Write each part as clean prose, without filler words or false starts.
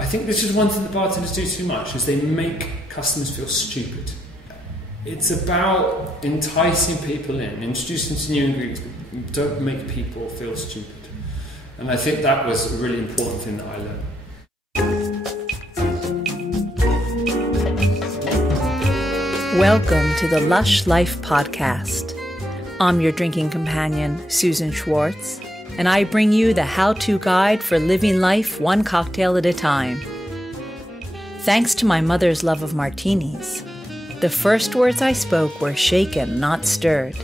I think this is one thing the bartenders do too much, is they make customers feel stupid. It's about enticing people in, introducing to new ingredients, but don't make people feel stupid. And I think that was a really important thing that I learned. Welcome to the Lush Life podcast. I'm your drinking companion, Susan Schwartz, and I bring you the how-to guide for living life one cocktail at a time. Thanks to my mother's love of martinis, the first words I spoke were shaken, not stirred,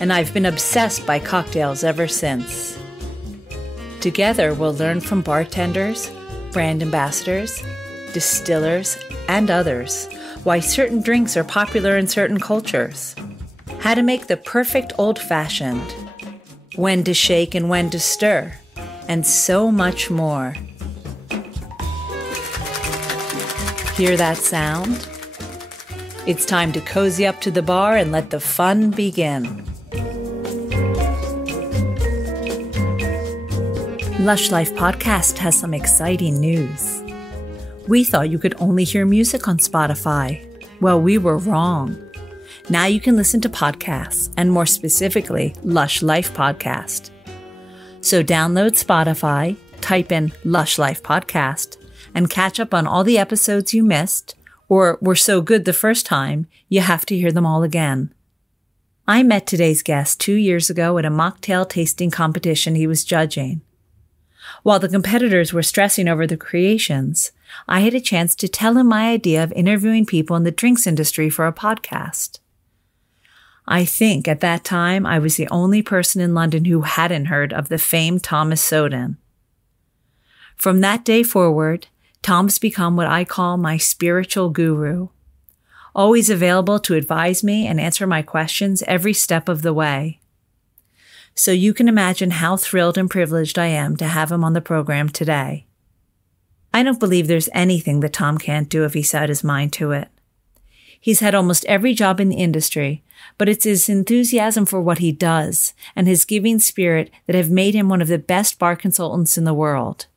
and I've been obsessed by cocktails ever since. Together, we'll learn from bartenders, brand ambassadors, distillers, and others why certain drinks are popular in certain cultures, how to make the perfect old-fashioned, when to shake and when to stir, and so much more. Hear that sound? It's time to cozy up to the bar and let the fun begin. Lush Life Podcast has some exciting news. We thought you could only hear music on Spotify. Well, we were wrong. Now you can listen to podcasts, and more specifically, Lush Life Podcast. So download Spotify, type in Lush Life Podcast, and catch up on all the episodes you missed, or were so good the first time, you have to hear them all again. I met today's guest 2 years ago at a Mocktail Tasting Competition he was judging. While the competitors were stressing over the creations, I had a chance to tell him my idea of interviewing people in the drinks industry for a podcast. I think at that time I was the only person in London who hadn't heard of the famed Thomas Soden. From that day forward, Tom's become what I call my spiritual guru, always available to advise me and answer my questions every step of the way. So you can imagine how thrilled and privileged I am to have him on the program today. I don't believe there's anything that Tom can't do if he set his mind to it. He's had almost every job in the industry, but it's his enthusiasm for what he does and his giving spirit that have made him one of the best bar consultants in the world.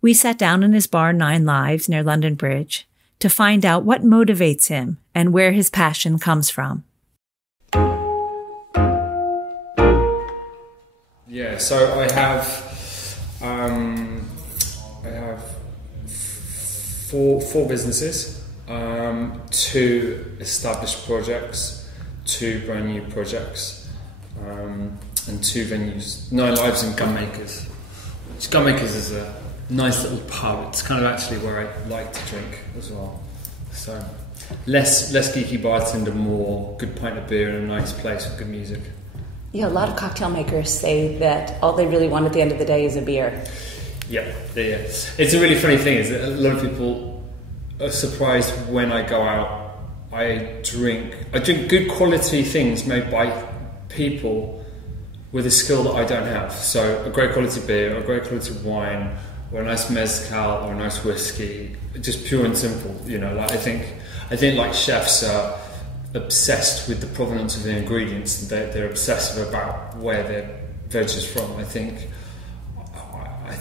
We sat down in his bar 9 Lives near London Bridge to find out what motivates him and where his passion comes from. Yeah, so I have four businesses, 2 established projects, 2 brand new projects, and 2 venues, 9 Lives and Gunmakers. Gunmakers is a nice little pub. It's kind of actually where I like to drink as well. So less geeky bartender, more good pint of beer in a nice place with good music. Yeah, a lot of cocktail makers say that all they really want at the end of the day is a beer. Yeah. It's a really funny thing is that a lot of people are surprised when I go out. I drink good quality things made by people with a skill that I don't have. So a great quality beer, a great quality wine, or a nice mezcal, or a nice whiskey. Just pure and simple, you know. Like I think like chefs are obsessed with the provenance of the ingredients. They're obsessive about where their veg is from. I think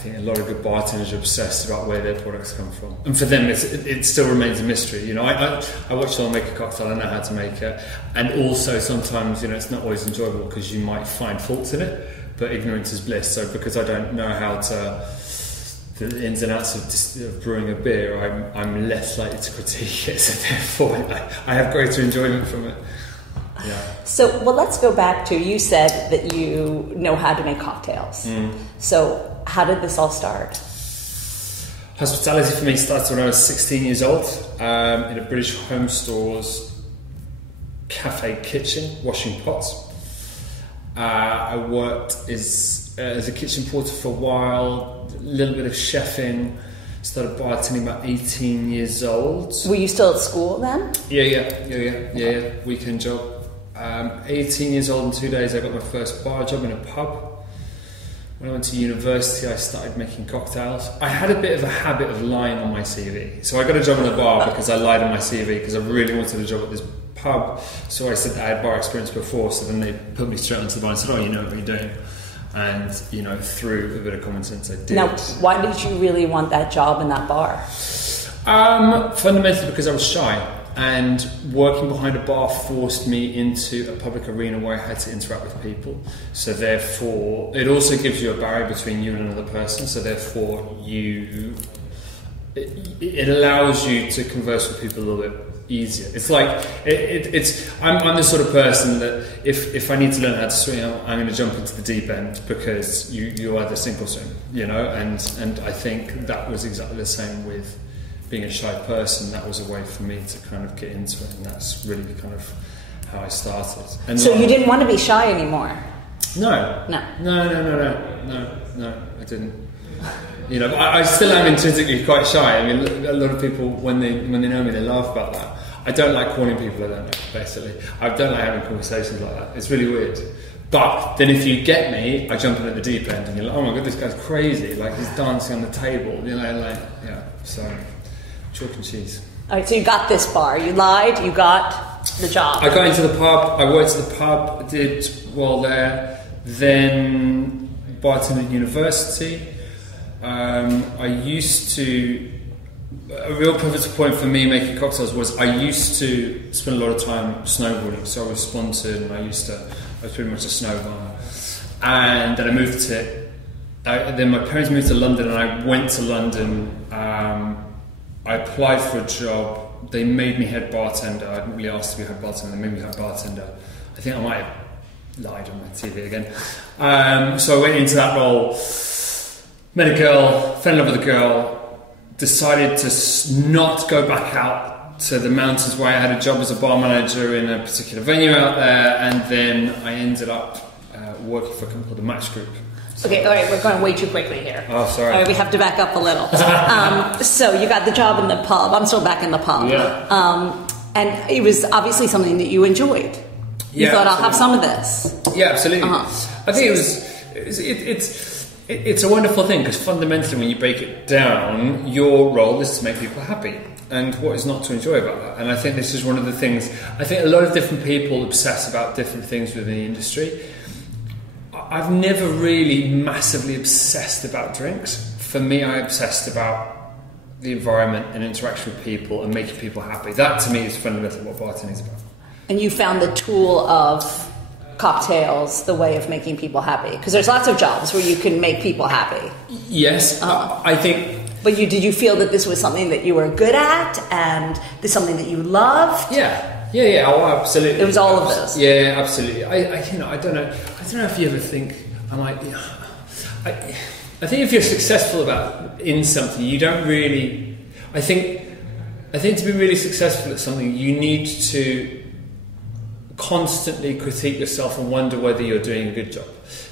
a lot of good bartenders are obsessed about where their products come from, and for them it still remains a mystery. You know, I watch someone make a cocktail, I know how to make it, and also sometimes, you know, it's not always enjoyable because you might find faults in it, but ignorance is bliss. So because I don't know the ins and outs of brewing a beer, I'm less likely to critique it, so therefore I have greater enjoyment from it. Yeah. So, well, let's go back to, you said that you know how to make cocktails. So how did this all start? Hospitality for me started when I was 16 years old, in a British Home Store's cafe kitchen, washing pots. I worked as a kitchen porter for a while, a little bit of chefing, started bartending about 18 years old. Were you still at school then? Yeah. Weekend job. 18 years old in 2 days, I got my first bar job in a pub. When I went to university, I started making cocktails. I had a bit of a habit of lying on my CV. So I got a job in a bar because I lied on my CV because I really wanted a job at this pub. So I said I had bar experience before, so then they put me straight onto the bar and said, oh, you know what you're doing. And, you know, through a bit of common sense, I did. Now, why did you really want that job in that bar? Fundamentally because I was shy, and working behind a bar forced me into a public arena where I had to interact with people. So therefore, it also gives you a barrier between you and another person. So therefore, it allows you to converse with people a little bit easier. It's like I'm the sort of person that if I need to learn how to swim, I'm going to jump into the deep end, because you either sink or swim, you know. And I think that was exactly the same with being a shy person. That was a way for me to kind of get into it, and that's really kind of how I started. And so you didn't want to be shy anymore? No, I didn't. You know, I still am intrinsically quite shy. I mean, a lot of people, when they know me, they laugh about that. I don't like calling people I don't know, basically. I don't like having conversations like that. It's really weird. But then if you get me, I jump in at the deep end and you're like, oh my god, this guy's crazy. Like, he's dancing on the table. You know, like, yeah. So, chalk and cheese. All right, so you got this bar. You lied, you got the job. I got into the pub. I worked at the pub. I did well there. Then bartended at university. I used to... A real pivotal point for me making cocktails was I used to spend a lot of time snowboarding. So I was sponsored, and I was pretty much a snowboarder. And then I moved to... then my parents moved to London, and I went to London. I applied for a job. They made me head bartender. I didn't really ask to be head bartender. They made me head bartender. I think I might have lied on my TV again. So I went into that role, met a girl, fell in love with a girl, decided to not go back out to the mountains where I had a job as a bar manager in a particular venue out there, and then I ended up working for a company called the Match Group. Okay, all right, we're going way too quickly here. Oh, sorry. All right, we have to back up a little. So you got the job in the pub. I'm still back in the pub. Yeah. And it was obviously something that you enjoyed. You thought, I'll have some of this. Yeah, absolutely. Uh-huh. I think it's a wonderful thing, because fundamentally when you break it down, your role is to make people happy. And what is not to enjoy about that? And I think this is one of the things, I think a lot of different people obsess about different things within the industry. I've never really massively obsessed about drinks. For me, I obsessed about the environment and interaction with people and making people happy. That to me is fundamentally what bartending is about. And you found the tool of cocktails the way of making people happy? Because there's lots of jobs where you can make people happy. Yes, I think... But did you feel that this was something that you were good at, and this something that you loved? Yeah, oh, absolutely. It was all of those. Yeah, absolutely. I don't know if you ever think, I think if you're successful in something, you don't really... I think to be really successful at something, you need to constantly critique yourself and wonder whether you're doing a good job,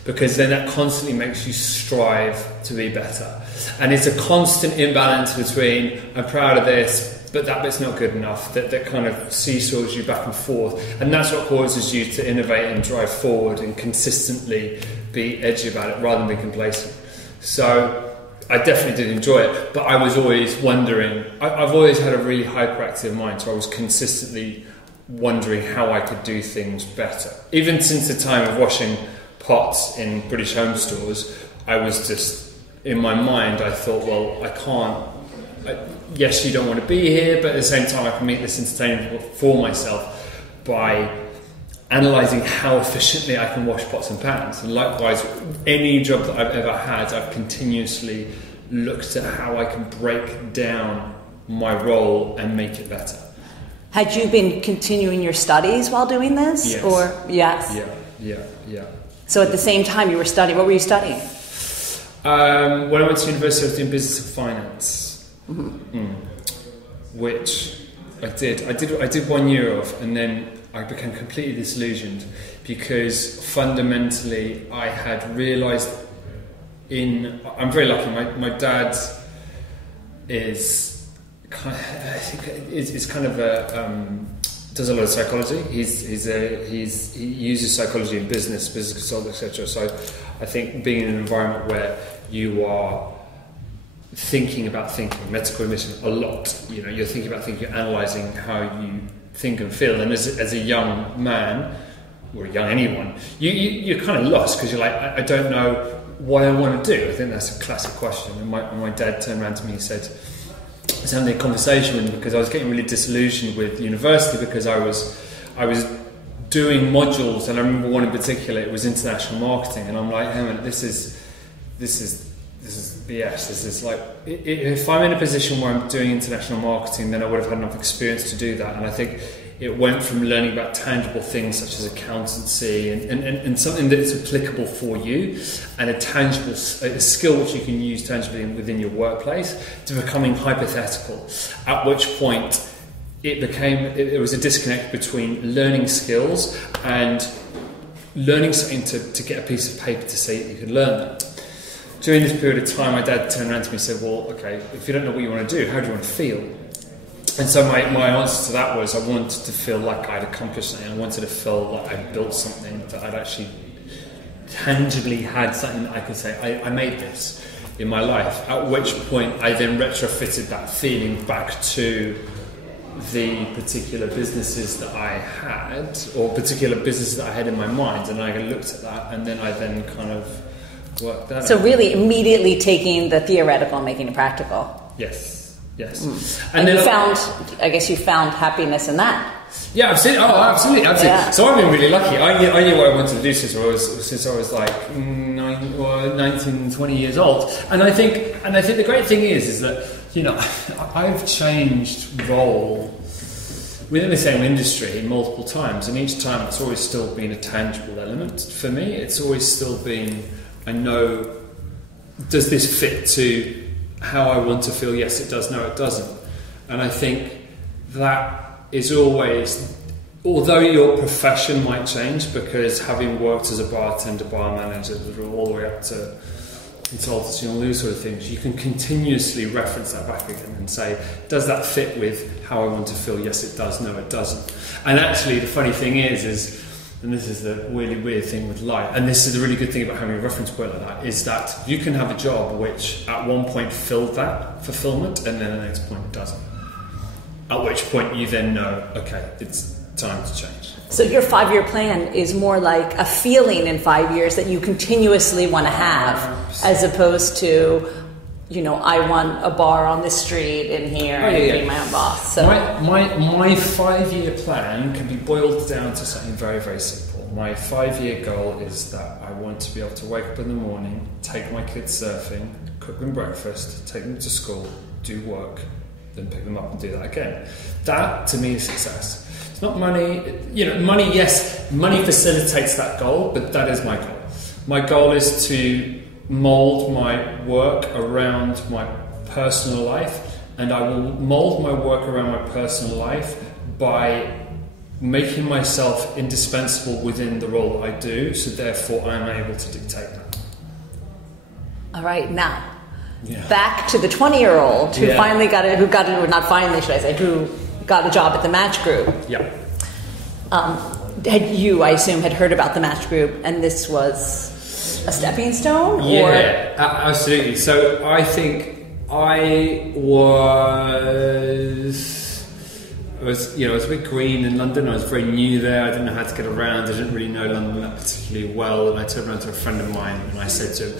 because then that constantly makes you strive to be better. And it's a constant imbalance between, I'm proud of this, but that bit's not good enough, that kind of seesaws you back and forth. And that's what causes you to innovate and drive forward and consistently be edgy about it rather than be complacent. So I definitely did enjoy it, but I was always wondering, I've always had a really hyperactive mind, so I was consistently wondering how I could do things better. Even since the time of washing pots in British home stores, I was just, in my mind, I thought, well, I can't... yes, you don't want to be here, but at the same time I can make this entertainment for myself by analysing how efficiently I can wash pots and pans. And likewise, any job that I've ever had, I've continuously looked at how I can break down my role and make it better. Had you been continuing your studies while doing this? Yes. Or yes? Yeah. So at the same time you were studying, what were you studying? When I went to university, I was doing business and finance. Which I did 1 year of, and then I became completely disillusioned, because fundamentally I had realised I'm very lucky, my dad is kind of, I think is kind of does a lot of psychology. He uses psychology in business consulting, etc. So I think being in an environment where you are thinking about metacognition a lot, you're thinking about thinking, you're analysing how you think and feel, and as a young man, or young anyone, you're kind of lost because you're like, I don't know what I want to do. I think that's a classic question. And my dad turned around to me and said, I was having a conversation with him because I was getting really disillusioned with university because I was doing modules, and I remember one in particular, it was international marketing, and I'm like, hey man, this is BS. This is like, if I'm in a position where I'm doing international marketing, then I would have had enough experience to do that. And I think it went from learning about tangible things such as accountancy and something that's applicable for you, and a skill which you can use tangibly within your workplace, to becoming hypothetical, at which point it was a disconnect between learning skills and learning something to get a piece of paper to say that you can learn that. During this period of time, my dad turned around to me and said, well, okay, if you don't know what you want to do, how do you want to feel? And so my answer to that was, I wanted to feel like I'd accomplished something. I wanted to feel like I'd built something, that I'd actually tangibly had something that I could say, I made this in my life. At which point I then retrofitted that feeling back to the particular businesses that I had, or particular businesses that I had in my mind. And I looked at that, and then I kind of worked that out. So really immediately taking the theoretical and making it practical. Yes. And then you found happiness in that. Yeah, absolutely. Oh, absolutely. Yeah. So I've been really lucky. I knew what I wanted to do since I was like 19, 20 years old. And I think the great thing is that, you know, I've changed role within the same industry multiple times, and each time it's always still been a tangible element for me. It's always still been, I know, does this fit to how I want to feel? Yes, it does. No, it doesn't. And I think that is always, although your profession might change, because having worked as a bartender, bar manager, all the way up to consultancy and all those sort of things, you can continuously reference that back again and say, does that fit with how I want to feel? Yes, it does. No, it doesn't. And actually, the funny thing is, and this is the really weird thing with life, and this is the really good thing about having a reference point like that, is that you can have a job which at one point filled that fulfillment, and then the next point it doesn't. At which point you then know, okay, it's time to change. So your 5-year plan is more like a feeling in 5 years that you continuously want to have, as opposed to, you know, I want a bar on the street in here and be my own boss. So my 5-year plan can be boiled down to something very, very simple. My 5-year goal is that I want to be able to wake up in the morning, take my kids surfing, cook them breakfast, take them to school, do work, then pick them up and do that again. That to me is success. It's not money. You know, money, yes, money facilitates that goal, but that is my goal. My goal is to mould my work around my personal life, and I will mould my work around my personal life by making myself indispensable within the role I do, so therefore I'm able to dictate that. All right, now back to the 20-year-old who finally got a job at the Match Group. Yeah. I assume, had heard about the Match Group, and this was a stepping stone? Yeah, absolutely. So I think I was a bit green in London. I was very new there. I didn't know how to get around. I didn't really know London that particularly well. And I turned around to a friend of mine and I said to him,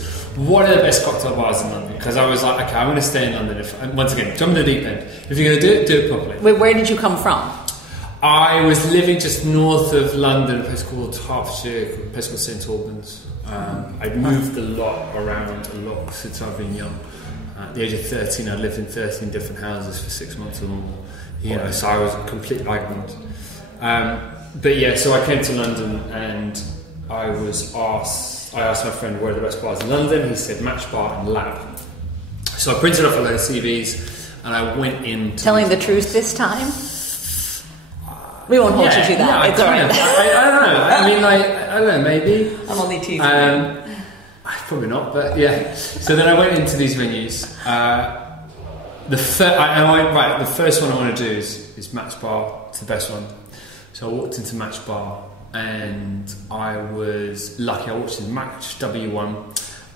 what are the best cocktail bars in London? Because I was like, okay, I'm going to stay in London. Once again, jump in the deep end. If you're going to do it properly. Wait, where did you come from? I was living just north of London, a place called Hertfordshire, a place called St Albans. I'd moved around a lot since I've been young. At the age of 13, I lived in 13 different houses for 6 months or more. So I was a complete vagrant. But yeah, so I came to London and I asked my friend where are the best bars in London. He said Match Bar and Lab. So I printed off a load of CVs and I went in. Telling the truth this time? We won't hold you to that. It's all right. I don't know. I mean, I don't know, maybe. I'm only teasing. Probably not, but yeah. So then I went into these venues. The first one I want to do is Match Bar. It's the best one. So I walked into Match Bar and I was lucky. I walked into Match W1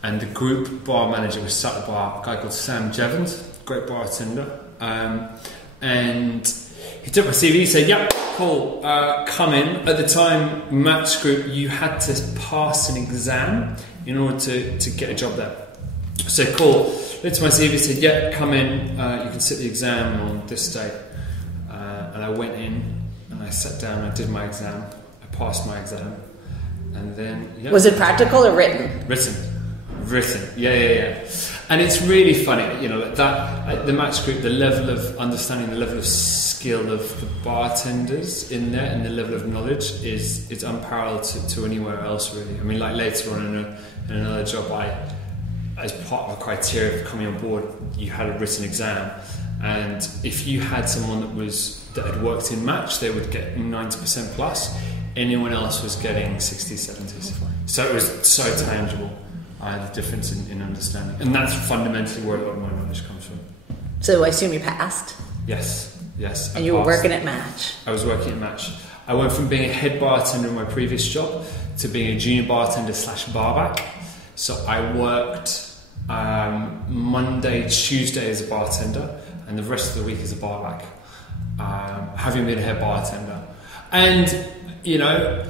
and the group bar manager was sat at the bar, a guy called Sam Jevons, great bartender. And He took my CV, he said, "Yep, cool, come in." At the time, Match Group, you had to pass an exam in order to get a job there. So cool, looked at my CV, said, "Yeah, come in, you can sit the exam on this date." And I went in and I sat down, I did my exam, I passed my exam, and then... Yeah. Was it practical or written? Written, yeah. And it's really funny, you know, that the Match Group, the level of understanding, the level of skill of the bartenders in there and the level of knowledge is unparalleled to anywhere else, really. I mean, like later on in another job, as part of the criteria for coming on board, you had a written exam, and if you had someone that had worked in Match, they would get 90% plus. Anyone else was getting 60s, 70s. So it was so tangible, the difference in understanding, and that's fundamentally where a lot of my knowledge comes from. So I assume you passed. Yes. And you were working at Match. I was working at Match. I went from being a head bartender in my previous job to being a junior bartender / barback. So I worked Monday, Tuesday as a bartender, and the rest of the week as a barback, having been a head bartender. And, you know,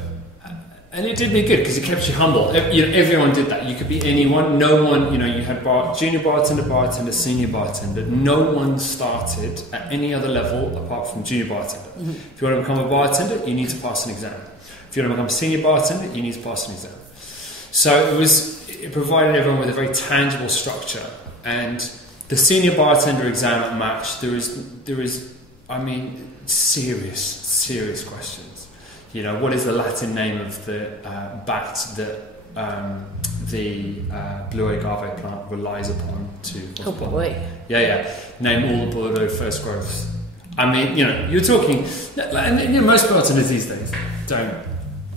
and it did me good because it kept you humble. You know, everyone did that. You could be anyone. No one, you know, you had junior bartender, senior bartender. No one started at any other level apart from junior bartender. Mm-hmm. If you want to become a bartender, you need to pass an exam. If you want to become a senior bartender, you need to pass an exam. So it provided everyone with a very tangible structure. And the senior bartender exam at Match, there is, I mean, serious questions. You know, what is the Latin name of the bat that the blue agave plant relies upon to... Oh boy. Yeah. Name all the Bordeaux first growths. I mean, you know, you're talking... And you know, most bartenders these days don't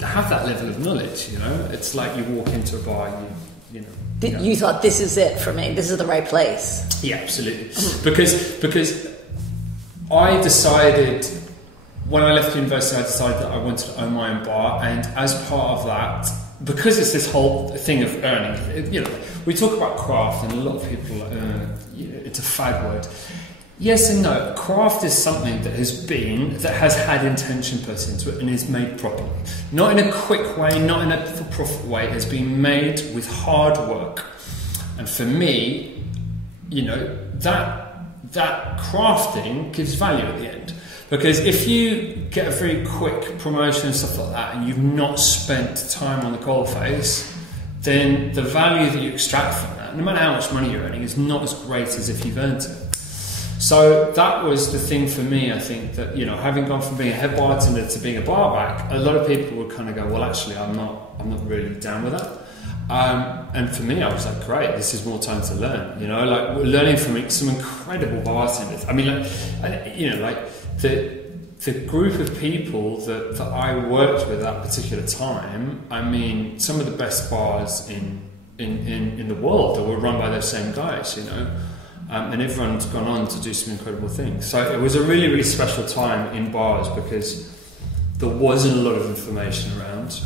have that level of knowledge, you know. It's like you walk into a bar and you know... You thought, this is it for me, this is the right place. Yeah, absolutely. Because I decided... When I left university, I decided that I wanted to own my own bar, and as part of that, because it's this whole thing of earning, you know, we talk about craft, and a lot of people, you know, it's a fad word. Yes and no. Craft is something that has had intention put into it and is made properly. Not in a quick way, not in a for-profit way. It has been made with hard work. And for me, you know, that crafting gives value at the end. Because if you get a very quick promotion and stuff like that, and you've not spent time on the coalface, then the value that you extract from that, no matter how much money you're earning, is not as great as if you've earned it. So that was the thing for me. I think that, you know, having gone from being a head bartender to being a barback, a lot of people would kind of go, well, actually, I'm not really down with that. And for me, I was like, great, this is more time to learn. You know, like we're learning from some incredible bartenders. I mean, like, you know, like. The group of people that I worked with at that particular time, I mean, some of the best bars in the world that were run by those same guys, you know, and everyone's gone on to do some incredible things. So it was a really, really special time in bars because there wasn't a lot of information around.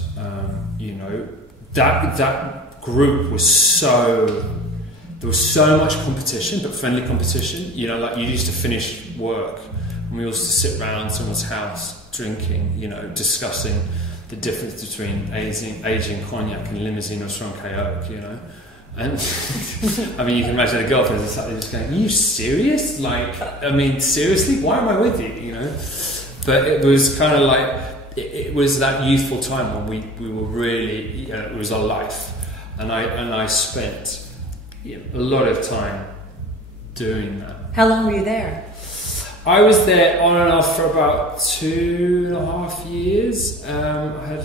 You know, that group was there was so much competition, but friendly competition. You know, like you used to finish work. And we used to sit around someone's house drinking, you know, discussing the difference between aging cognac and limousine or strong oak, you know. And I mean, you can imagine the girlfriends just going, "Are you serious? Like, I mean, seriously, why am I with you?" You know. But it was kind of like it was that youthful time when we were really, you know, it was our life, and I spent a lot of time doing that. How long were you there? I was there on and off for about 2.5 years. I had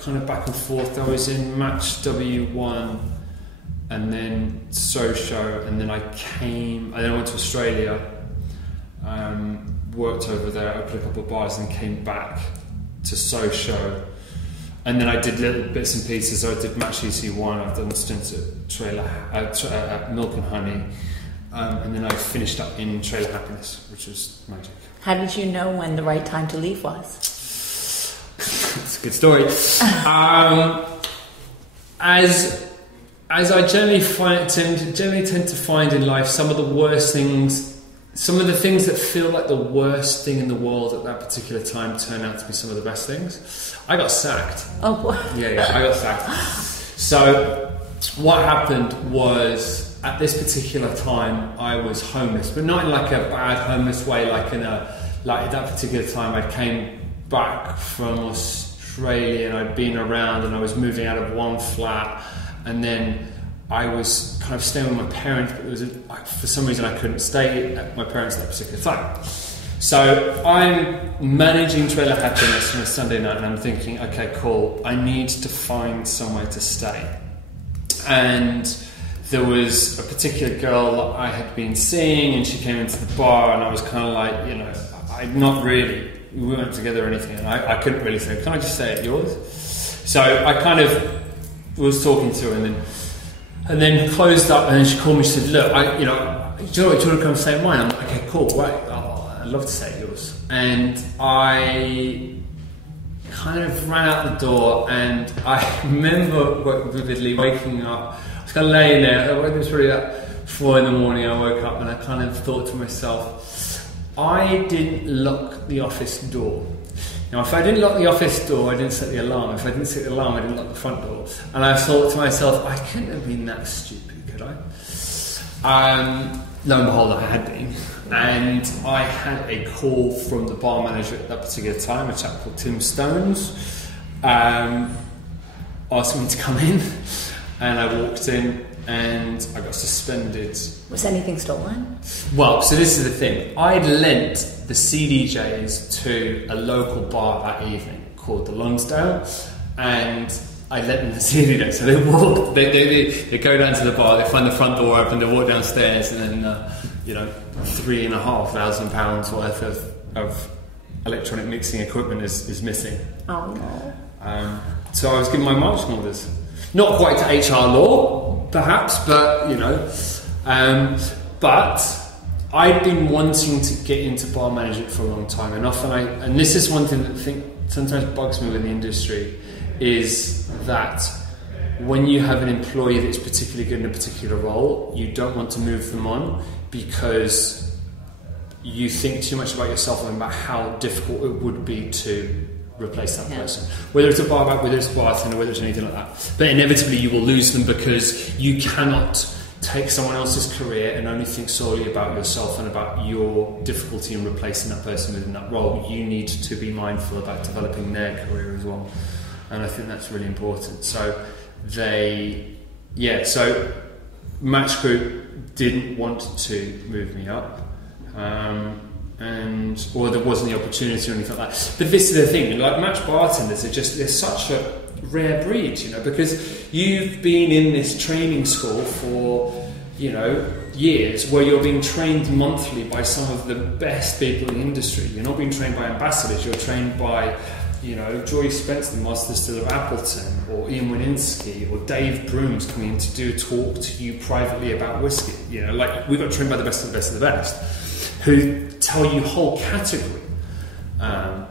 kind of back and forth. I was in Match W1 and then Socho, and then I went to Australia, worked over there, opened a couple of bars and came back to Socho. And then I did little bits and pieces. So I did Match EC1, I've done stints at Milk and Honey. And then I finished up in Trailer Happiness, which was magic. How did you know when the right time to leave was? It's a good story. As I generally tend to find in life, some of the worst things some of the things that feel like the worst thing in the world at that particular time turn out to be some of the best things. I got sacked. Oh, boy. Yeah, I got sacked. So what happened was, at this particular time, I was homeless, but not in like a bad homeless way. Like at that particular time, I came back from Australia and I'd been around and I was moving out of one flat, and then I was kind of staying with my parents, but for some reason I couldn't stay at my parents at that particular time. So I'm managing trailer happiness on a Sunday night and I'm thinking, okay, cool, I need to find somewhere to stay. And there was a particular girl that I had been seeing and she came into the bar and I was kind of like, not really, we weren't together or anything, and I couldn't really say, can I just stay at yours? So I kind of was talking to her and then closed up, and then she called me. She said, "Look, do you want to come stay at mine?" I'm like, "Okay, cool, right. I'd love to stay at yours." And I kind of ran out the door, and I remember vividly waking up. I was kind of laying there. It was probably about 4 in the morning. I woke up, and I kind of thought to myself, I didn't lock the office door. Now, if I didn't lock the office door, I didn't set the alarm. If I didn't set the alarm, I didn't lock the front door. And I thought to myself, I couldn't have been that stupid, could I? Lo and behold, I had been. And I had a call from the bar manager at that particular time, a chap called Tim Stones, asking me to come in. And I walked in and I got suspended. Was anything stolen? Well, so this is the thing. I'd lent the CDJs to a local bar that evening called the Lonsdale, and I lent them the CDJs. So they walk, they go down to the bar, they find the front door open, they walk downstairs, and then £3,500 worth of electronic mixing equipment is missing. Oh no! So I was given my marching orders. Not quite to HR law, perhaps, but but I'd been wanting to get into bar management for a long time, and often and this is one thing that I think sometimes bugs me with the industry, is that when you have an employee that's particularly good in a particular role, you don't want to move them on because you think too much about yourself and about how difficult it would be to replace that person. Whether it's a barback, whether it's a bartender, whether it's anything like that. But inevitably you will lose them because you cannot take someone else's career and only think solely about yourself and about your difficulty in replacing that person within that role. You need to be mindful about developing their career as well. And I think that's really important. So so Match Group didn't want to move me up. Or there wasn't the opportunity or anything like that. But this is the thing, like match bartenders they're such a rare breed, because you've been in this training school for, years, where you're being trained monthly by some of the best people in the industry. You're not being trained by ambassadors, you're trained by, Joy Spencer, the Master Distiller of Appleton, or Ian Wininski, or Dave Brooms coming in to do a talk to you privately about whiskey. We got trained by the best of the best of the best, who tell you whole category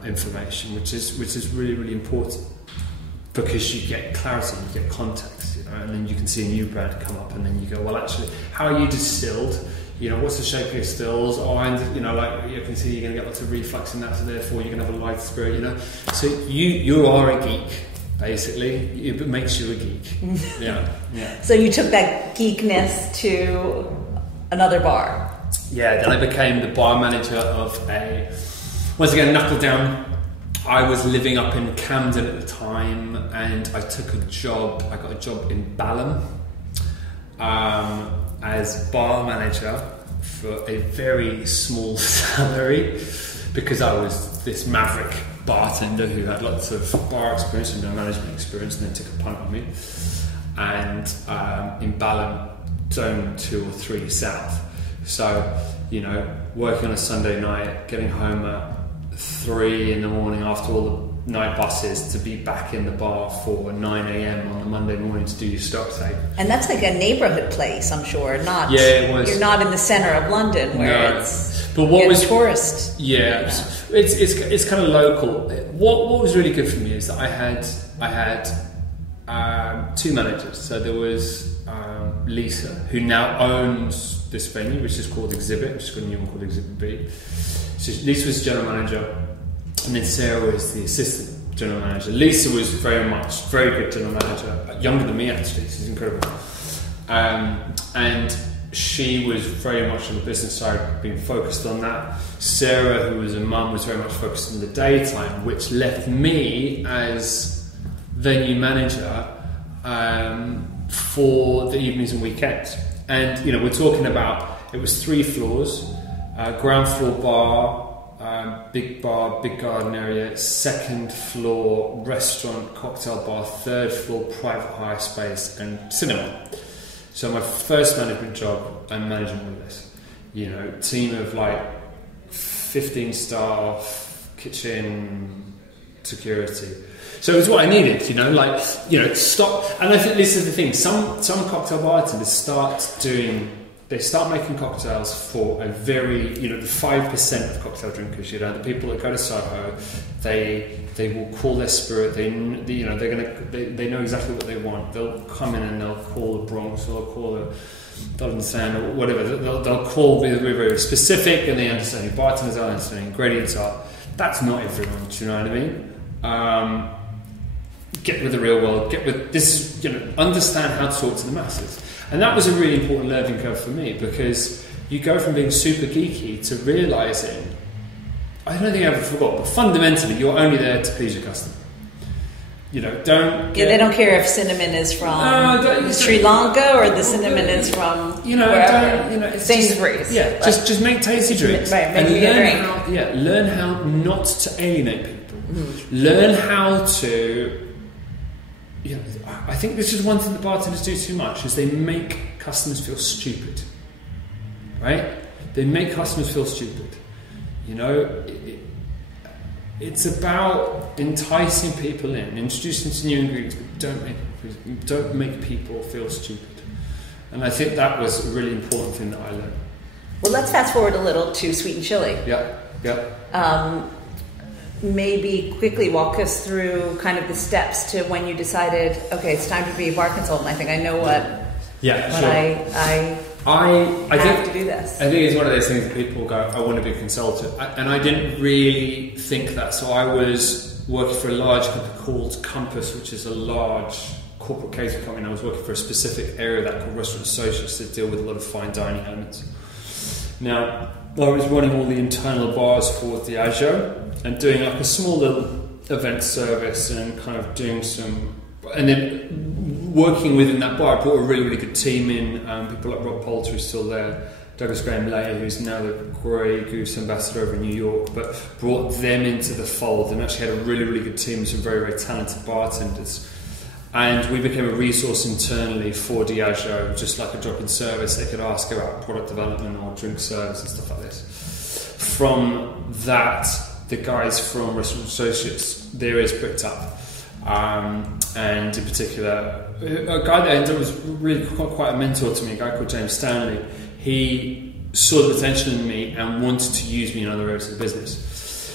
information, which is really, really important, because you get clarity, you get context, and then you can see a new brand come up, and then you go, well, actually, how are you distilled? What's the shape of your stills? And you can see you're going to get lots of reflux in that, so therefore you're going to have a light spirit. So you are a geek, basically. It makes you a geek. Yeah. So you took that geekness to another bar. Yeah, then I became the bar manager of once again, knuckle down. I was living up in Camden at the time, and I got a job in Balham as bar manager for a very small salary, because I was this maverick bartender who had lots of bar experience and no management experience, and then took a punt on me. And in Balham, zone 2 or 3 south. So, working on a Sunday night, getting home at 3 in the morning after all the night buses, to be back in the bar for 9 a.m. on a Monday morning to do your stock take. And that's like a neighbourhood place, I'm sure. Not, yeah, it was. You're not in the centre of London where it's tourist. Yeah, it's kind of local. What was really good for me is that I had 2 managers. So there was Lisa, who now owns this venue, which is called Exhibit, which is got a new one called Exhibit B. So Lisa was general manager, and then Sarah was the assistant general manager. Lisa was very good general manager, younger than me actually. She's incredible, and she was very much on the business side, being focused on that. Sarah, who was a mum, was very much focused on the daytime, which left me as venue manager for the evenings and weekends. And we're talking about, it was 3 floors, ground floor bar, big garden area, 2nd floor restaurant, cocktail bar, 3rd floor private hire space, and cinema. So my first management job, I'm managing all this. Team of like 15 staff, kitchen, security. So it was what I needed, stop. And I think this is the thing, some cocktail bartenders start making cocktails for a very, the 5% of cocktail drinkers, the people that go to Soho, they will call their spirit, they know exactly what they want. They'll come in and they'll call the Bronx, or they'll call the Dublin Sand, or whatever. They'll call very, very specific, and they understand who bartenders are, understand who ingredients are. That's not everyone, do you know what I mean? Get with the real world, understand how to talk to the masses. And that was a really important learning curve for me, because you go from being super geeky to realising, I don't think I ever forgot, but fundamentally you're only there to please your customer. They don't care if cinnamon is from Sri Lanka or the cinnamon is from wherever. Sainsbury's. Just make tasty drinks. Learn how not to alienate people. Mm-hmm. Learn how to. I think this is one thing the bartenders do too much, is they make customers feel stupid. Right? They make customers feel stupid. It's about enticing people in, introducing to new ingredients, but don't make people feel stupid. And I think that was a really important thing that I learned. Well, let's fast forward a little to Sweet and Chili. Yeah. Maybe quickly walk us through kind of the steps to when you decided, okay, it's time to be a bar consultant. I think I know what. Yeah, but sure. I have to do this. I think it's one of those things that people go, I want to be a consultant. And I didn't really think that. So I was working for a large company called Compass, which is a large corporate catering company. And I was working for a specific area of that called Restaurant Associates that deal with a lot of fine dining elements. Now, I was running all the internal bars for Diageo and doing like a small little event service and kind of doing some, and then working within that bar. I brought a really, really good team in, people like Rob Poulter, who's still there, Douglas Graham-Layer, who's now the Grey Goose ambassador over in New York, but brought them into the fold and actually had a really, really good team with some very, very talented bartenders. And we became a resource internally for Diageo, just like a drop-in service. They could ask about product development or drink service and stuff like this. From that, the guys from Restaurant Associates, their ears pricked up. And in particular, a guy that was really quite a mentor to me, a guy called James Stanley, he saw the potential in me and wanted to use me in other areas of the business.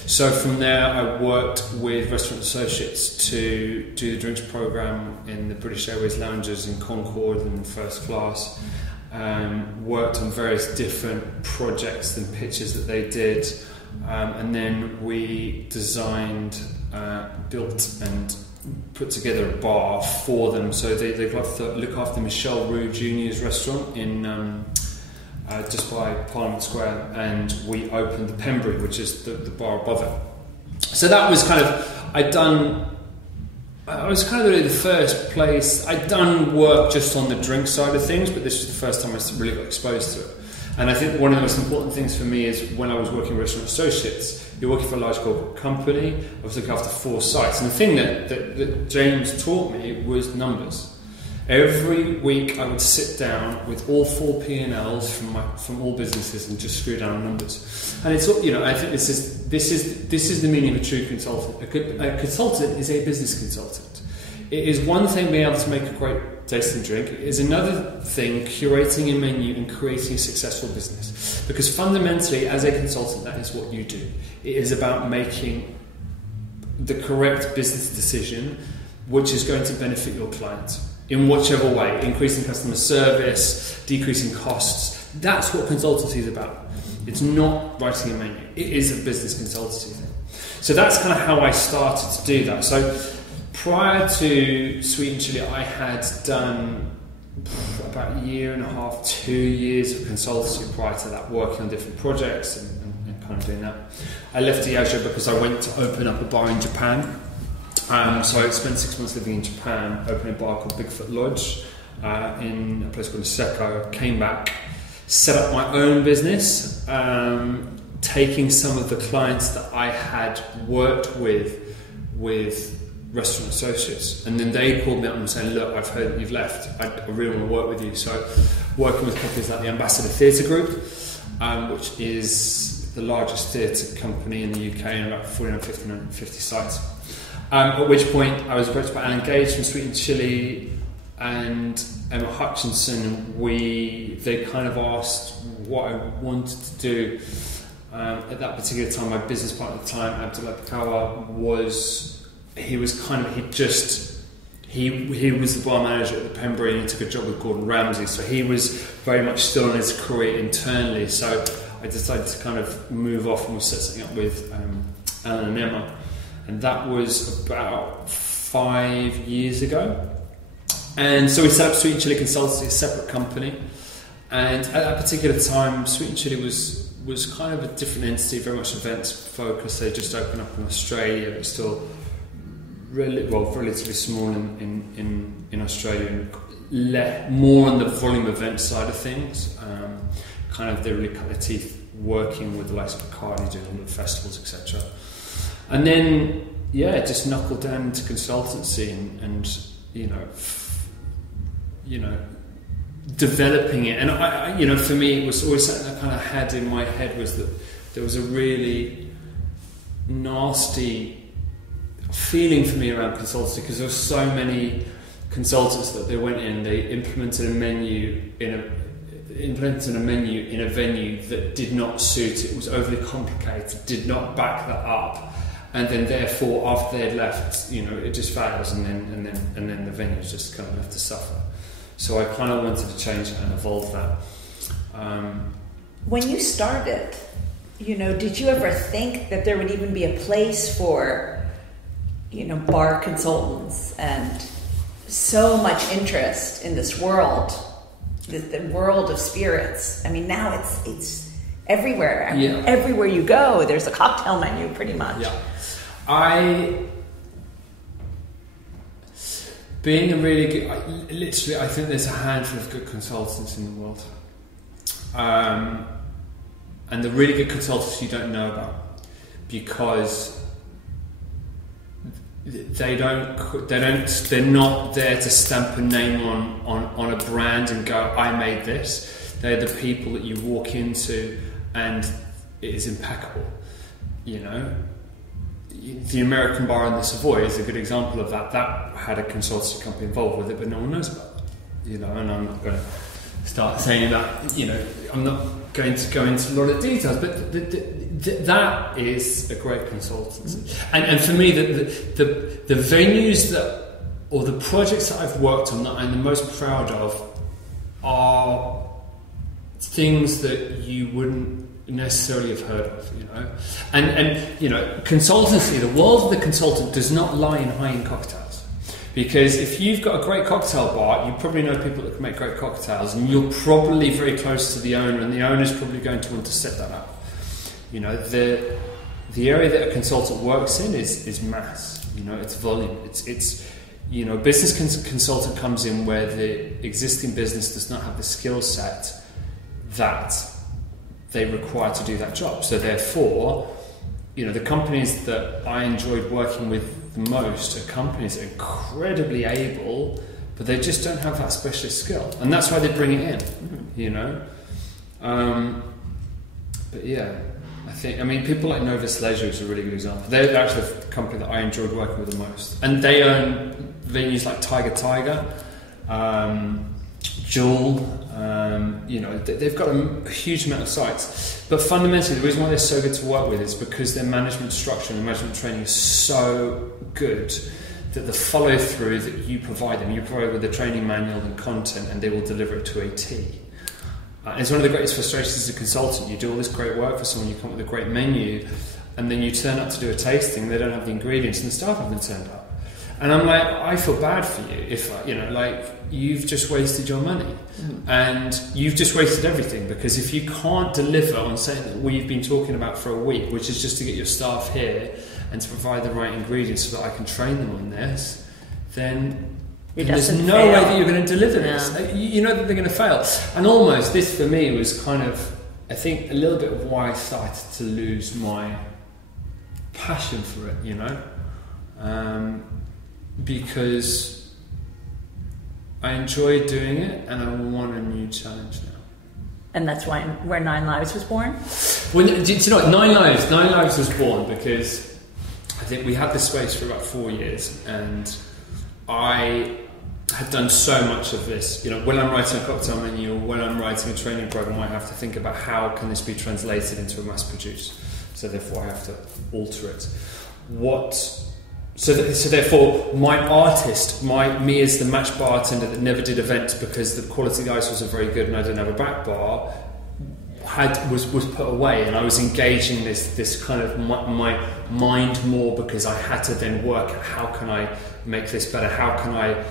So from there, I worked with Restaurant Associates to do the drinks program in the British Airways lounges in Concorde and First Class. Worked on various different projects and pitches that they did. And then we designed, built and put together a bar for them. So they look after Michel Roux Jr.'s restaurant in just by Parliament Square, and we opened the Pembury, which is the bar above it. So that was kind of, I was kind of really the first place. I'd done work just on the drink side of things, but this was the first time I really got exposed to it. And I think one of the most important things for me is when I was working with Restaurant Associates, you're working for a large corporate company. I was looking after 4 sites. And the thing that James taught me was numbers. Every week I would sit down with all 4 P&Ls from all businesses and just screw down numbers. And it's, I think this is the meaning of a true consultant. A consultant is a business consultant. It is one thing being able to make a great tasting drink. It is another thing curating a menu and creating a successful business. Because fundamentally, as a consultant, that is what you do. It is about making the correct business decision, which is going to benefit your client in whichever way, increasing customer service, decreasing costs, That's what consultancy is about. It's not writing a menu. It is a business consultancy thing. So that's kind of how I started to do that. So prior to Sweet and Chili, I had done about a year and a half, 2 years of consultancy prior to that, working on different projects and kind of doing that. I left Diageo because I went to open up a bar in Japan. So I spent 6 months living in Japan, opening a bar called Bigfoot Lodge in a place called Niseko. Came back, set up my own business, taking some of the clients that I had worked with restaurant associates, and then they called me up and saying, look, I've heard that you've left, I really want to work with you. So working with companies like the Ambassador Theatre Group, which is the largest theatre company in the UK, and about 50 sites. At which point I was approached by Alan Gage from Sweet and Chili and Emma Hutchinson. They kind of asked what I wanted to do. At that particular time, my business partner at the time, Abdullah Pakawa, he was the bar manager at the Pembury, and he took a job with Gordon Ramsay, so he was very much still in his career internally. So I decided to kind of move off, and we set something up with Alan and Emma, and that was about 5 years ago. And so we set up Sweet and Chili Consultancy, a separate company, and at that particular time, Sweet and Chili was kind of a different entity, very much events focused. They just opened up in Australia. It was still relatively small in Australia, and more on the volume event side of things. Kind of they really cut their teeth working with the likes of Bacardi, doing all the festivals, etc. And then just knuckled down into consultancy and developing it. And I for me, it was always something I kind of had in my head, was that there was a really nasty feeling for me around consultancy, because there were so many consultants that they went in, they implemented a menu in a venue that did not suit it, was overly complicated, did not back that up, and then therefore after they had left, it just fails, and then the venue's just kind of left to suffer. So I kind of wanted to change it and evolve that. When you started, did you ever think that there would even be a place for bar consultants, and so much interest in this world, the world of spirits? I mean, now it's everywhere. I mean, everywhere you go, there's a cocktail menu, pretty much. Yeah. Being a really good, I think there's a handful of good consultants in the world, and the really good consultants you don't know about, because they're not there to stamp a name on a brand and go, I made this. They're the people that you walk into and it is impeccable. The American bar in the Savoy is a good example of that. That had a consultancy company involved with it, but no one knows about it. And I'm not going to start saying that, I'm not going to go into a lot of details, but that is a great consultancy. And for me, the venues or the projects that I've worked on that I'm the most proud of are things that you wouldn't necessarily have heard of, and consultancy, the world of the consultant does not lie in high-end cocktails, because if you've got a great cocktail bar, you probably know people that can make great cocktails, and you're probably very close to the owner, and the owner's probably going to want to set that up. The area that a consultant works in is mass. It's volume. It's business consultant comes in where the existing business does not have the skill set that they require to do that job. So therefore, the companies that I enjoyed working with the most are companies that are incredibly able, but they just don't have that specialist skill, and that's why they bring it in. But yeah. I mean, people like Novus Leisure is a really good example. They're actually the company that I enjoyed working with the most. And they own venues like Tiger, Jewel, they've got a huge amount of sites. But fundamentally, the reason why they're so good to work with is because their management structure and management training is so good that the follow-through that you provide them, you provide with the training manual and content, and they will deliver it to a T. It's one of the greatest frustrations as a consultant. You do all this great work for someone, you come up with a great menu, and then you turn up to do a tasting, they don't have the ingredients, and the staff haven't turned up. And I'm like, I feel bad for you if, you've just wasted your money. And you've just wasted everything, because if you can't deliver on something that we've been talking about for a week, which is just to get your staff here and to provide the right ingredients so that I can train them on this, then there's no way that you're going to deliver this. You know that they're going to fail. And almost this for me was kind of, I think, a little bit of why I started to lose my passion for it, because I enjoy doing it and I want a new challenge now. And that's where 9 Lives was born? Well, do you know what? 9 Lives was born because I think we had this space for about 4 years, and I had done so much of this. When I'm writing a cocktail menu or when I'm writing a training program, I have to think about how can this be translated into a mass produced. So therefore I have to alter it. So therefore my artist, me as the match bartender that never did events because the quality of the ice wasn't very good and I didn't have a back bar, was put away, and I was engaging this kind of my mind more, because I had to then work at how can I make this better, how can I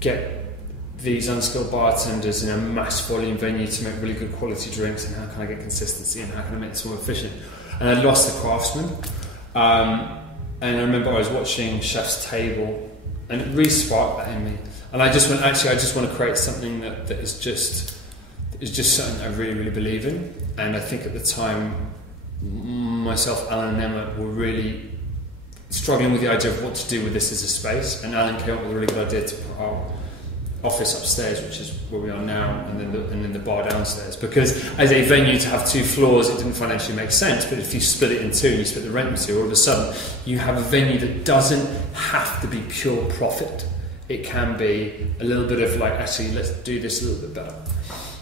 get these unskilled bartenders in a mass volume venue to make really good quality drinks, and how can I get consistency, and how can I make this more efficient. And I lost the craftsman, and I remember I was watching Chef's Table, and it really sparked that in me, and I just went, actually I just want to create something that is just something that I really, really believe in. And I think at the time, myself, Alan and Emma were really struggling with the idea of what to do with this as a space, and Alan came up with a really good idea to put our office upstairs, which is where we are now, and then the bar downstairs, because as a venue to have 2 floors, it didn't financially make sense. But if you split it in 2 and you split the rent in 2, all of a sudden you have a venue that doesn't have to be pure profit. It can be a little bit of like, actually, let's do this a little bit better.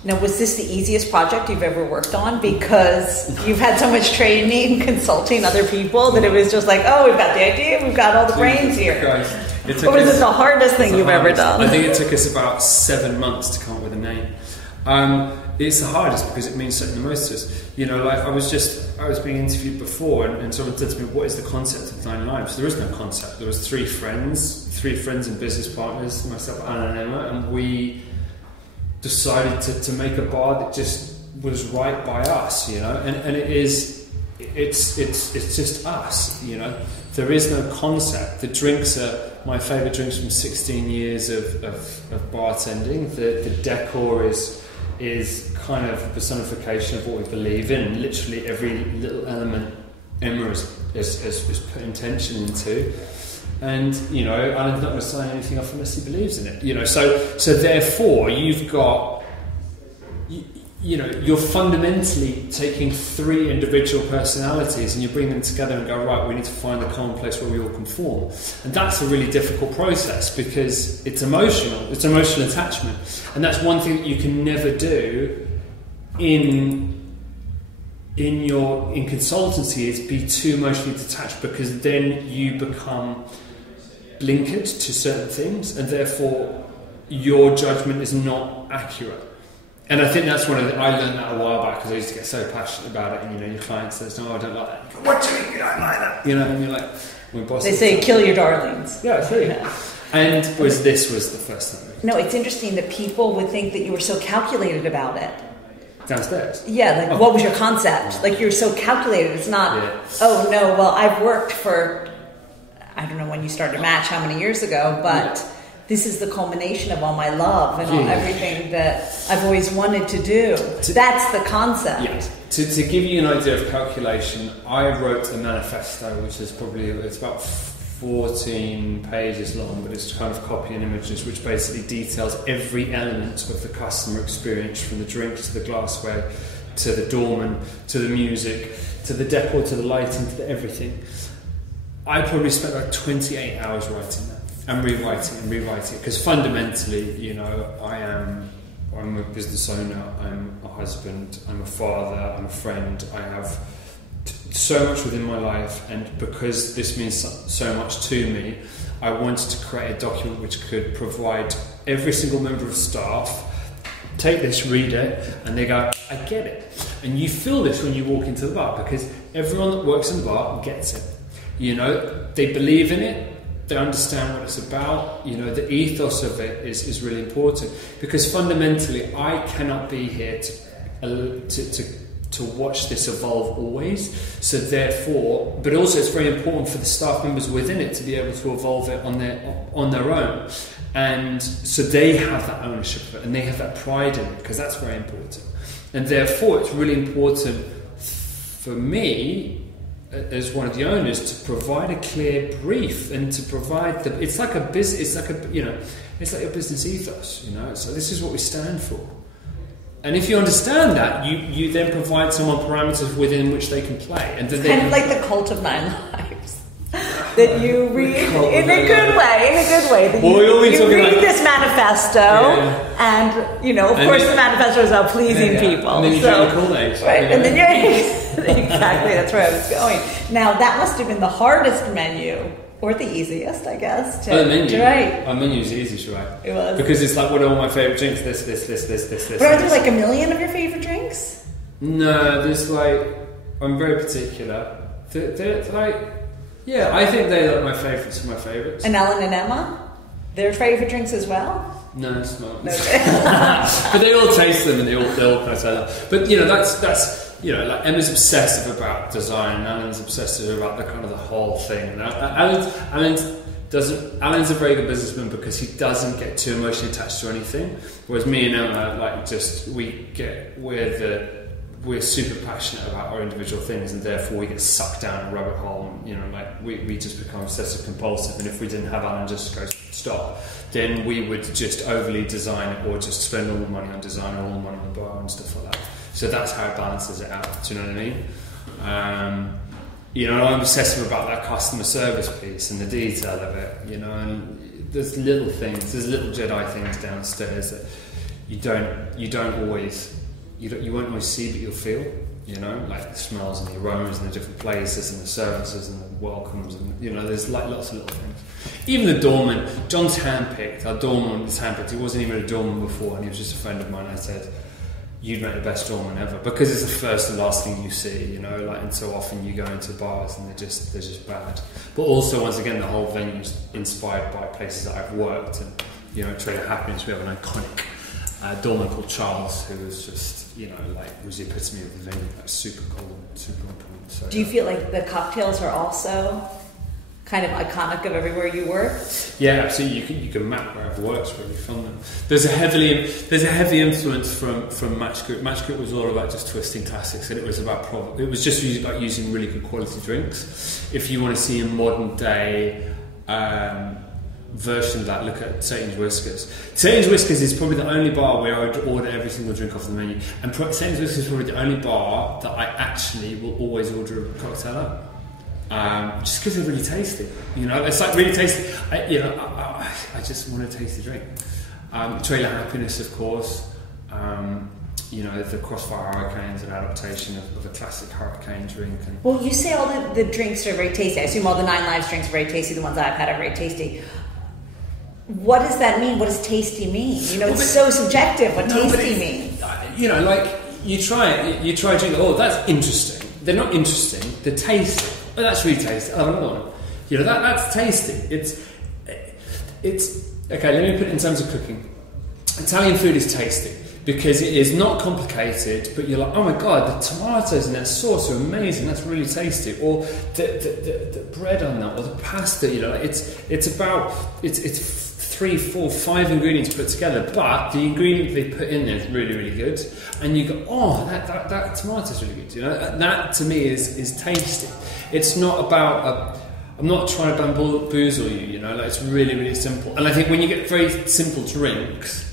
Now, was this the easiest project you've ever worked on? Because you've had so much training, consulting other people, that it was just like, oh, we've got the idea, we've got all the brains here. Guys, or was it the hardest thing you've ever done? I think it took us about 7 months to come up with a name. It's the hardest because it means something to most of us. I was being interviewed before, and someone said to me, what is the concept of 9 Lives? There is no concept. There was 3 friends and business partners, myself, Alan and Emma, and we decided to make a bar that just was right by us, and it's just us, There is no concept. The drinks are my favourite drinks from 16 years of bartending. The decor is kind of a personification of what we believe in, and literally every little element Emma has put intention into. And Alan's not going to sign anything off unless he believes in it. So therefore you've got, you're fundamentally taking 3 individual personalities and you bring them together and go, right, we need to find the common place where we all conform. And that's a really difficult process because it's emotional attachment, and that's one thing that you can never do in consultancy, is be too emotionally detached, because then you become blinkered to certain things, and therefore your judgment is not accurate. And I think that's I learned that a while back, because I used to get so passionate about it, and your client says, no, I don't like that. What do you mean you don't like that? And you're like, my boss. They say kill your darlings. Yeah, true. Yeah. And this was the first time. No, it's interesting that people would think that you were so calculated about it. Downstairs? Yeah, what was your concept? Like, you're so calculated. It's not, oh no, well, I've worked for, I don't know when you started Match, how many years ago, but this is the culmination of all my love and everything that I've always wanted to do. That's the concept. Yeah. To give you an idea of calculation, I wrote a manifesto, which is it's about 14 pages long, but it's kind of copy and images, which basically details every element of the customer experience, from the drink to the glassware, to the doorman, to the music, to the decor, to the lighting, to everything. I probably spent like 28 hours writing that and rewriting it, because fundamentally, I'm a business owner, I'm a husband, I'm a father, I'm a friend, I have so much within my life, and because this means so much to me, I wanted to create a document which could provide every single member of staff take this, read it, and they go, I get it. And you feel this when you walk into the bar, because everyone that works in the bar gets it. You know, they believe in it, they understand what it's about. You know, the ethos of it is really important, because fundamentally I cannot be here to watch this evolve always. So therefore, but also it's very important for the staff members within it to be able to evolve it on their own. And so they have that ownership of it, and they have that pride in it, because that's very important. And therefore it's really important for me as one of the owners to provide a clear brief, and to provide it's like a business, it's like a business ethos, you know. So this is what we stand for. And if you understand that, you then provide someone parameters within which they can play. And then kind of like the Cult of Nine Lives. That you read in a good way. That you read this manifesto, and you know, of course, the manifesto is about pleasing people. And then you drink the Kool-Aid. Right, and then you're exactly, that's where I was going. Now that must have been the hardest menu. Or the easiest, I guess. The menu. Right. Our menu's the easiest, right? It was. Because it's like, what are all my favourite drinks? This. But are there like a million of your favourite drinks? No, there's like, I'm very particular. They're like, yeah, I think they're like my favourites of my favourites. And Ellen and Emma? Their favourite drinks as well? No, it's not. Okay. But they all taste them, and they all kind of say that. But, you know, that's you know, like Emma's obsessive about design, and Alan's obsessive about the kind of the whole thing. And Alan's a very good businessman because he doesn't get too emotionally attached to anything. Whereas me and Emma, like, we're super passionate about our individual things, and therefore we get sucked down a rabbit hole. And, you know, like we just become obsessive compulsive. And if we didn't have Alan just go stop, then we would just overly design it, or just spend all the money on design or all the money on the bar and stuff like that. So that's how it balances it out. Do you know what I mean? You know, I'm obsessive about that customer service piece and the detail of it. You know, and there's little things, there's little Jedi things downstairs that you won't always see, but you'll feel. You know, like the smells and the aromas and the different places and the services and the welcomes, and you know, there's like lots of little things. Even the doorman, John's handpicked. Our doorman was handpicked. He wasn't even a doorman before, and he was just a friend of mine. I said, you'd make the best doorman ever, because it's the first and last thing you see, you know, like, and so often you go into bars and they're just bad. But also, once again, the whole venue's inspired by places that I've worked, and, you know, at Trailer Happiness we have an iconic doorman called Charles, who was just, you know, like, was the epitome of the venue. Like, super cool, super on point. So, do you feel like the cocktails are also kind of iconic of everywhere you work? Yeah, absolutely. You can map where I've worked really from them. There's a heavy influence from Match Group. Match Group was all about just twisting classics, and it was about using really good quality drinks. If you want to see a modern day version of that, look at Satan's Whiskers. Satan's Whiskers is probably the only bar where I would order every single drink off the menu, and Satan's Whiskers is probably the only bar that I actually will always order a cocktail at. Just because they're really tasty, you know. It's like really tasty. I just want to taste the drink. Trailer Happiness, of course. You know, the Crossfire Hurricane's an adaptation of a classic hurricane drink. And well, you say all the drinks are very tasty. I assume all the Nine Lives drinks are very tasty. The ones I've had are very tasty. What does that mean? What does tasty mean? You know, it's so subjective. What tasty means? You know, like you try a drink. Oh, that's interesting. They're not interesting. They're tasty. Oh, that's really tasty. Oh, another one. You know, that's tasty. It's okay. Let me put it in terms of cooking. Italian food is tasty because it is not complicated, but you're like, oh my god, the tomatoes in that sauce are amazing. That's really tasty. Or the bread on that, or the pasta. You know, like it's 3, 4, 5 ingredients put together, but the ingredient they put in there is really, really good. And you go, oh, that tomato's really good. You know, that to me is tasty. It's not about I'm not trying to bamboozle you. You know, like, it's really, really simple. And I think when you get very simple drinks,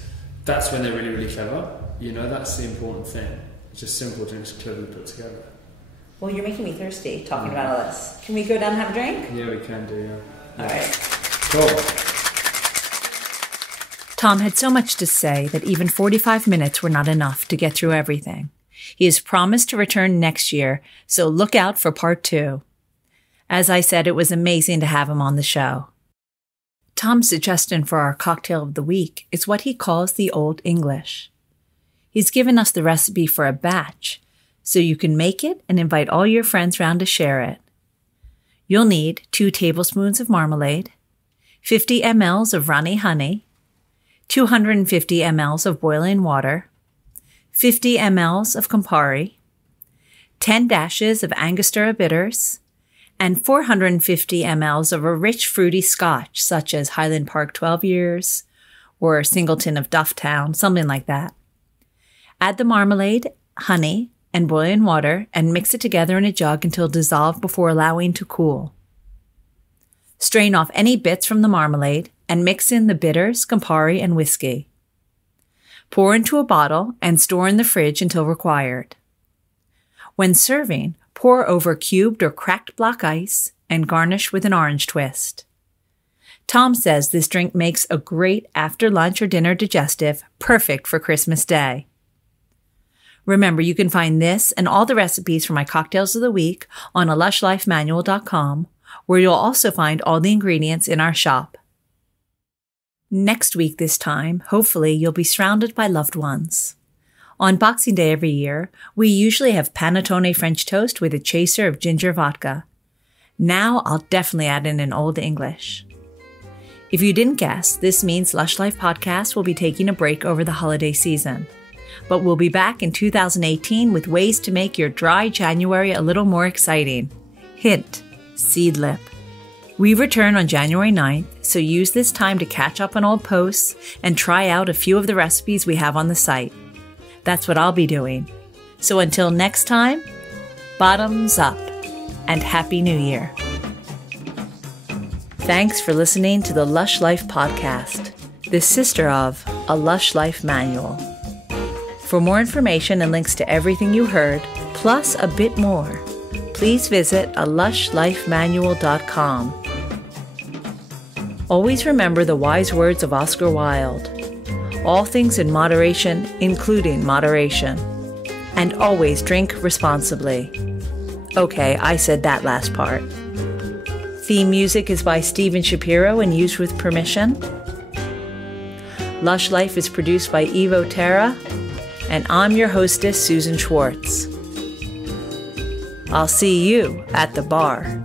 that's when they're really, really clever. You know, that's the important thing. Just simple drinks cleverly put together. Well, you're making me thirsty talking about all this. Can we go down and have a drink? Yeah, we can do. Yeah. All right. Cool. Tom had so much to say that even 45 minutes were not enough to get through everything. He has promised to return next year, so look out for part 2. As I said, it was amazing to have him on the show. Tom's suggestion for our cocktail of the week is what he calls the Old English. He's given us the recipe for a batch, so you can make it and invite all your friends round to share it. You'll need 2 tablespoons of marmalade, 50 ml of Rani honey, 250 ml of boiling water, 50 ml of Campari, 10 dashes of Angostura bitters, and 450 ml of a rich fruity scotch such as Highland Park 12 Years or Singleton of Dufftown, something like that. Add the marmalade, honey, and boiling water and mix it together in a jug until dissolved before allowing to cool. Strain off any bits from the marmalade and mix in the bitters, Campari, and whiskey. Pour into a bottle and store in the fridge until required. When serving, pour over cubed or cracked block ice and garnish with an orange twist. Tom says this drink makes a great after lunch or dinner digestive, perfect for Christmas Day. Remember, you can find this and all the recipes for my cocktails of the week on alushlifemanual.com, where you'll also find all the ingredients in our shop. Next week this time, hopefully you'll be surrounded by loved ones. On Boxing Day every year, we usually have panettone French toast with a chaser of ginger vodka. Now I'll definitely add in an Old English. If you didn't guess, this means Lush Life Podcast will be taking a break over the holiday season. But we'll be back in 2018 with ways to make your dry January a little more exciting. Hint, seed lip. We return on January 9th, so use this time to catch up on old posts and try out a few of the recipes we have on the site. That's what I'll be doing. So until next time, bottoms up and Happy New Year. Thanks for listening to the Lush Life Podcast, the sister of A Lush Life Manual. For more information and links to everything you heard, plus a bit more, please visit alushlifemanual.com. Always remember the wise words of Oscar Wilde. All things in moderation, including moderation. And always drink responsibly. Okay, I said that last part. Theme music is by Steven Shapiro and used with permission. Lush Life is produced by Terra, and I'm your hostess, Susan Schwartz. I'll see you at the bar.